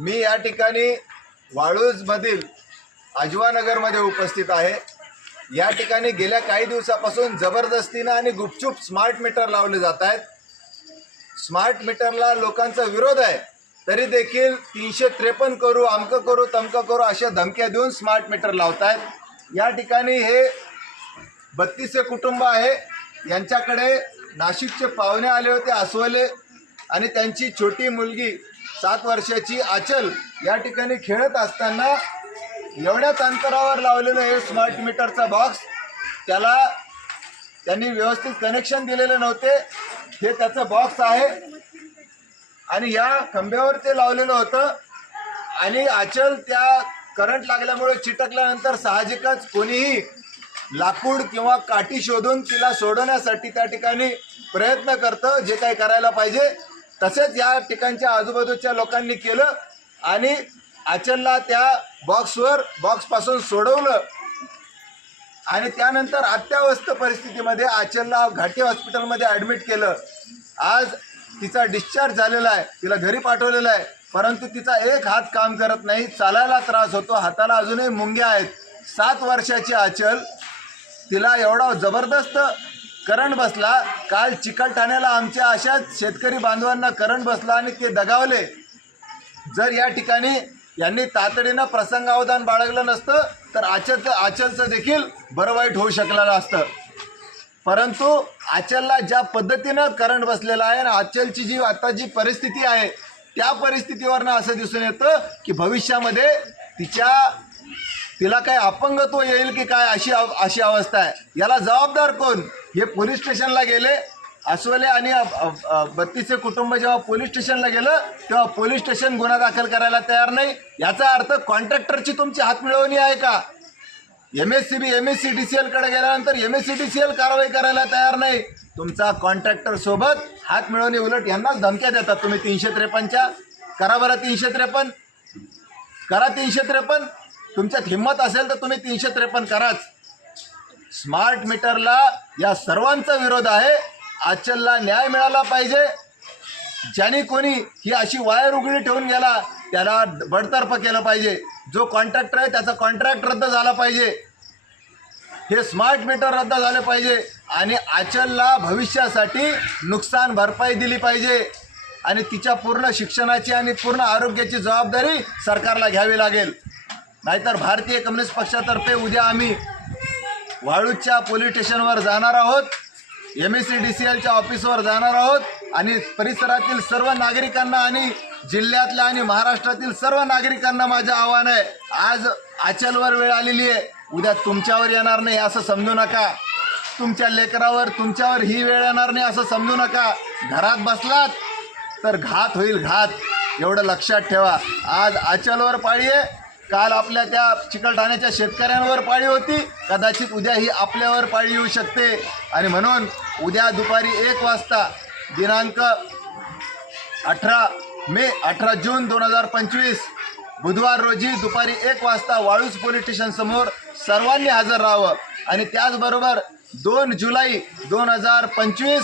मी या ठिकाणी वाळूजमधील अजवानगरमध्ये उपस्थित आहे। या ठिकाणी गेल्या काही दिवसापासून जबरदस्तीने आणि गुपचूप स्मार्ट मीटर लावले जात आहेत। स्मार्ट मीटरला लोकांचा विरोध आहे, तरी देखील 353 करू, अमक करू, तमक करू अशा धमक्या देऊन स्मार्ट मीटर लावतात। या ठिकाणी हे 32 कुटुंब आहे। यांच्याकडे नाशिकचे पाहुणे आले होते, अस्वले, आणि त्यांची छोटी मुलगी 7 वर्षाची आचल या ठिकाणी खेळत असताना एवढ्याच अंतरावर लावलेलं हे स्मार्ट मीटरचा बॉक्स, त्याला त्यांनी व्यवस्थित कनेक्शन दिलेले नव्हते। हे त्याचं बॉक्स आहे आणि या खंब्यावर ते लावलेलं होतं आणि आचल त्या करंट लागल्यामुळे चिटकल्यानंतर साहजिकच कोणीही लाकूड किंवा काठी शोधून तिला सोडवण्यासाठी त्या ठिकाणी प्रयत्न करतं, जे काही करायला पाहिजे तसेच या ठिकाणच्या आजूबाजूच्या लोकांनी केलं आणि आचलला त्या बॉक्सपासून सोडवलं आणि त्यानंतर अत्यावस्थ परिस्थितीमध्ये आचलला घाटी हॉस्पिटलमध्ये ॲडमिट केलं। आज तिचा डिस्चार्ज झालेला आहे, तिला घरी पाठवलेलं आहे, परंतु तिचा एक हात काम करत नाही, चालायला त्रास होतो, हाताला अजूनही मुंग्या आहेत। 7 वर्षाची आचल, तिला एवढा जबरदस्त करंट बसला। काल चिकलठाण्याला आमच्या अशाच शेतकरी बांधवांना करंट बसला आणि ते दगावले। जर या ठिकाणी यांनी तातडीनं प्रसंगावधान बाळगलं नसतं तर आचलचं देखील बरं वाईट होऊ शकलेलं असतं। परंतु आचलला ज्या पद्धतीनं करंट बसलेला आहे आणि आचलची जी परिस्थिती आहे त्या परिस्थितीवरनं असं दिसून येतं की भविष्यामध्ये तिला काय अपंगत्व येईल की काय अशी अवस्था आहे। याला जबाबदार कोण? हे पोलीस स्टेशनला गेले, अस्वले आणि 32 कुटुंब जेव्हा पोलीस स्टेशनला गेलं तेव्हा पोलीस स्टेशन गुन्हा दाखल करायला तयार नाही। याचा अर्थ कॉन्ट्रॅक्टरची तुमची हातमिळवणी आहे का? MSCDCL कडे गेल्यानंतर MSCDCL कारवाई करायला तयार नाही। तुमचा कॉन्ट्रॅक्टर सोबत हात मिळवणी, उलट यांनाच धमक्या देतात तुम्ही 353च्या। करा बरं 353, करा 353। तुमच्यात हिंमत असेल तर तुम्ही 353 कराच। स्मार्ट मीटरला या सर्वांचा विरोध आहे। आचलला न्याय मिळाला पाहिजे। ज्याने कोणी ही अशी वायर उघडी ठेवून गेला त्याला बडतर्फ केलं पाहिजे। जो कॉन्ट्रॅक्टर आहे त्याचा कॉन्ट्रॅक्ट रद्द झाला पाहिजे। हे स्मार्ट मीटर रद्द झाले पाहिजे आणि आचलला भविष्यासाठी नुकसान भरपाई दिली पाहिजे आणि तिच्या पूर्ण शिक्षणाची आणि पूर्ण आरोग्याची जबाबदारी सरकारला घ्यावी लागेल। नाहीतर भारतीय कम्युनिस्ट पक्षातर्फे उद्या आम्ही वाळूजच्या पोलीस स्टेशनवर जाणार आहोत, MSCDCLच्या ऑफिसवर जाणार आहोत आणि परिसरातील सर्व नागरिकांना आणि जिल्ह्यातल्या आणि महाराष्ट्रातील सर्व नागरिकांना माझं आव्हान आहे, आज आचलवर वेळ आलेली आहे, उद्या तुमच्यावर येणार नाही असं समजू नका। तुमच्या लेकरावर, तुमच्यावर ही वेळ येणार नाही असं समजू नका। घरात बसलात तर घात होईल, घात, एवढं लक्षात ठेवा। आज आचलवर पाळी आहे, काल आपल्या त्या चिकलठाण्याच्या शेतकऱ्यांवर पाळी होती, कदाचित उद्या ही आपल्यावर पाळी येऊ शकते आणि म्हणून उद्या दुपारी 1 वाजता दिनांक 18 जून 2025 बुधवार रोजी दुपारी 1 वाजता वाळूज पोलीस स्टेशन समोर सर्वांनी हजर राहावं आणि त्याचबरोबर 2 जुलै 2025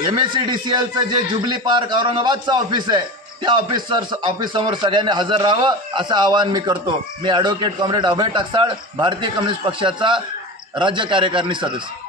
MSCDCLचं जे जुबली पार्क औरंगाबादचं ऑफिस आहे त्या ऑफिस समोर सगळ्यांनी हजर राहावं असं आवाहन मी करतो। मी ॲडव्होकेट कॉम्रेड अभय टकसाळ, भारतीय कम्युनिस्ट पक्षाचा राज्य कार्यकारिणी सदस्य।